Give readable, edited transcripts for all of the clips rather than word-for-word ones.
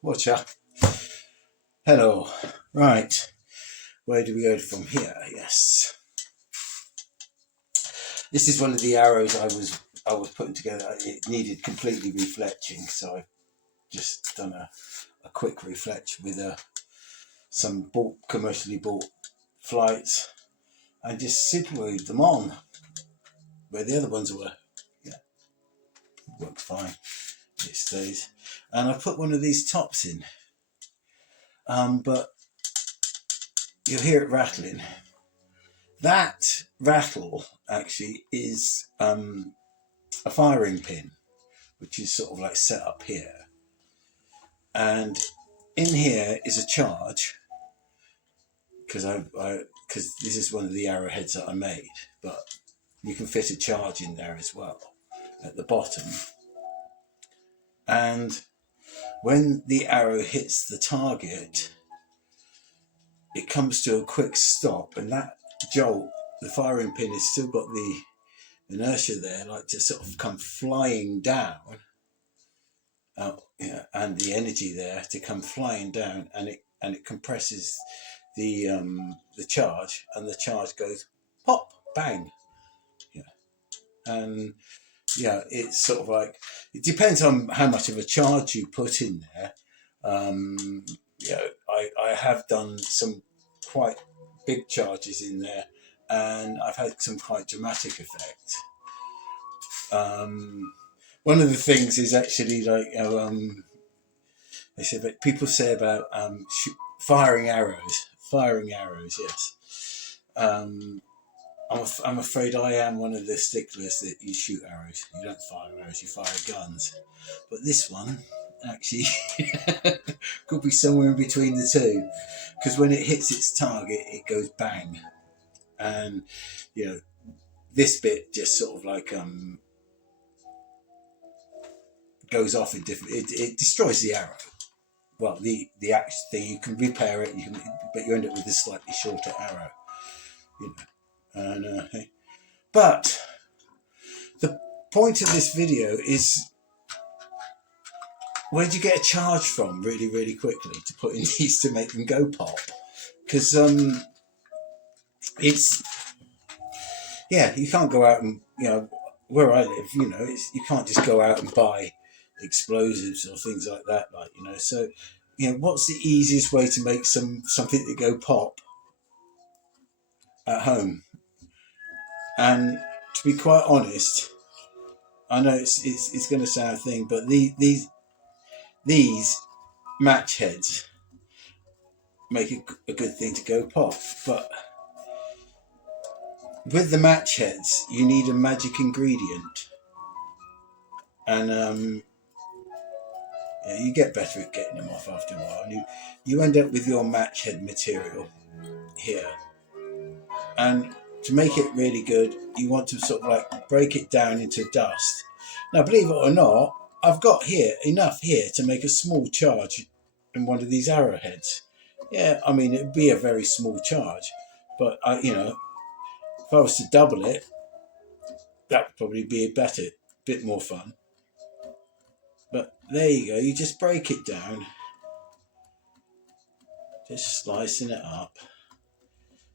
Watcher. Hello. Right. Where do we go from here? Yes. This is one of the arrows I was putting together. It needed completely refletching, so I've just done a quick refletch with some commercially bought flights and just superglued them on where the other ones were. Yeah, works fine. It stays. And I put one of these tops in, but you'll hear it rattling. That rattle actually is a firing pin, which is sort of like set up here. And in here is a charge, because because this is one of the arrowheads that I made, but you can fit a charge in there as well at the bottom. And when the arrow hits the target, it comes to a quick stop, and that jolt, the firing pin has still got the inertia there, like to sort of come flying down, and the energy there to come flying down, and it compresses the charge, and the charge goes pop, bang, yeah, and yeah, it's sort of like, it depends on how much of a charge you put in there. I have done some quite big charges in there, and I've had some quite dramatic effect. One of the things is actually like, they say that people say about firing arrows. Firing arrows, yes. I'm afraid I am one of the sticklers that you shoot arrows. You don't fire arrows, you fire guns. But this one actually could be somewhere in between the two, because when it hits its target, it goes bang, and this bit just sort of like goes off in different. It destroys the arrow. Well, the actual thing, you can repair it, but you end up with a slightly shorter arrow. And but the point of this video is, where do you get a charge from really, really quickly to put in these to make them go pop? Because it's, yeah, you can't go out and, where I live, you can't just go out and buy explosives or things like that, so what's the easiest way to make something that go pop at home? And to be quite honest, I know it's going to sound a thing, but these match heads make a good thing to go pop. But with the match heads, you need a magic ingredient, and you get better at getting them off after a while. And you end up with your match head material here, and to make it really good, you want to sort of like break it down into dust. Now, believe it or not, I've got here enough here to make a small charge in one of these arrowheads. Yeah, I mean, it'd be a very small charge, but if I was to double it, that would probably be a bit more fun. But there you go, you just break it down, just slicing it up.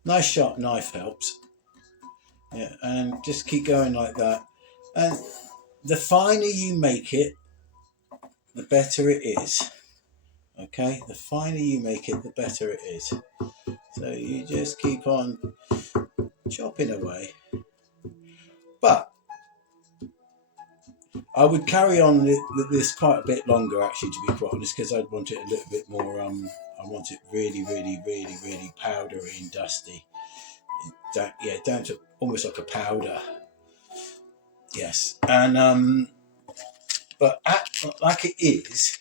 Nice sharp knife helps. Yeah, and just keep going like that. And the finer you make it, the better it is. Okay, the finer you make it, the better it is. So you just keep on chopping away. But I would carry on this quite a bit longer, actually, to be quite honest, because I'd want it a little bit more. I want it really, really, really, really powdery and dusty. Down to almost like a powder. Yes, and but like it is,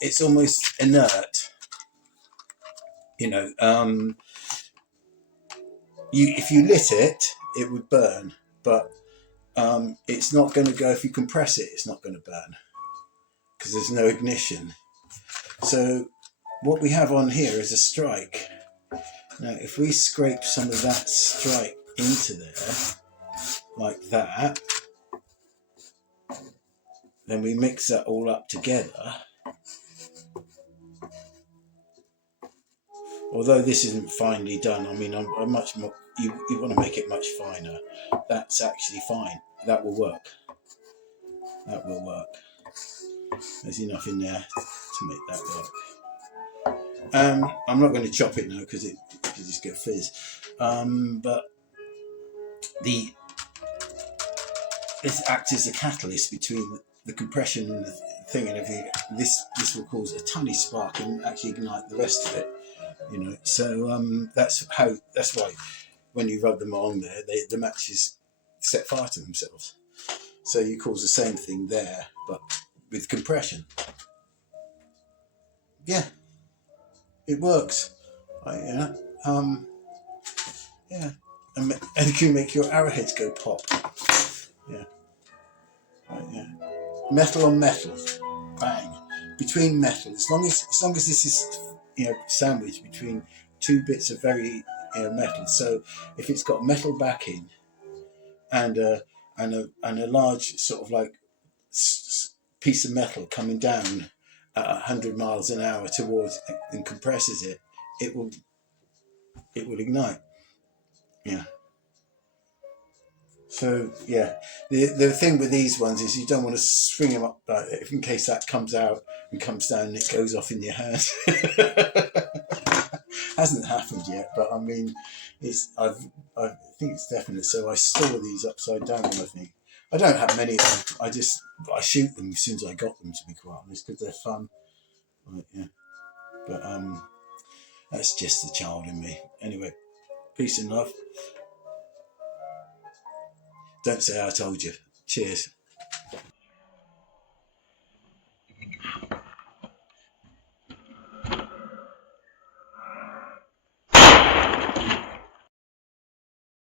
it's almost inert. If you lit it, it would burn, but it's not going to go. If you compress it, it's not going to burn because there's no ignition. So what we have on here is a strike. Now, if we scrape some of that strike into there, like that, then we mix that all up together. although this isn't finely done, I mean, I'm much more, you want to make it much finer. That's actually fine. That will work. That will work. There's enough in there to make that work. I'm not going to chop it now because it just get fizz. But this acts as a catalyst between the compression and the thing and everything. This will cause a tiny spark and actually ignite the rest of it. You know, so that's why when you rub them on there, the matches set fire to themselves. So you cause the same thing there, but with compression. Yeah, it works. Yeah, yeah, and it can make your arrowheads go pop. Yeah, right, yeah. Metal on metal, bang, between metal. As long as this is sandwiched between two bits of very metal. So if it's got metal backing and a large sort of like piece of metal coming down at 100 miles an hour towards and compresses it, it will ignite. Yeah. So yeah, the thing with these ones is you don't want to swing them up like that, if in case that comes out and comes down and it goes off in your hand. Hasn't happened yet, but I mean, I think it's definite. So I store these upside down. I think I don't have many of them. I shoot them as soon as I got them, to be quite honest, because they're fun. Right, yeah, but that's just the child in me. Anyway, peace and love. Don't say I told you. Cheers.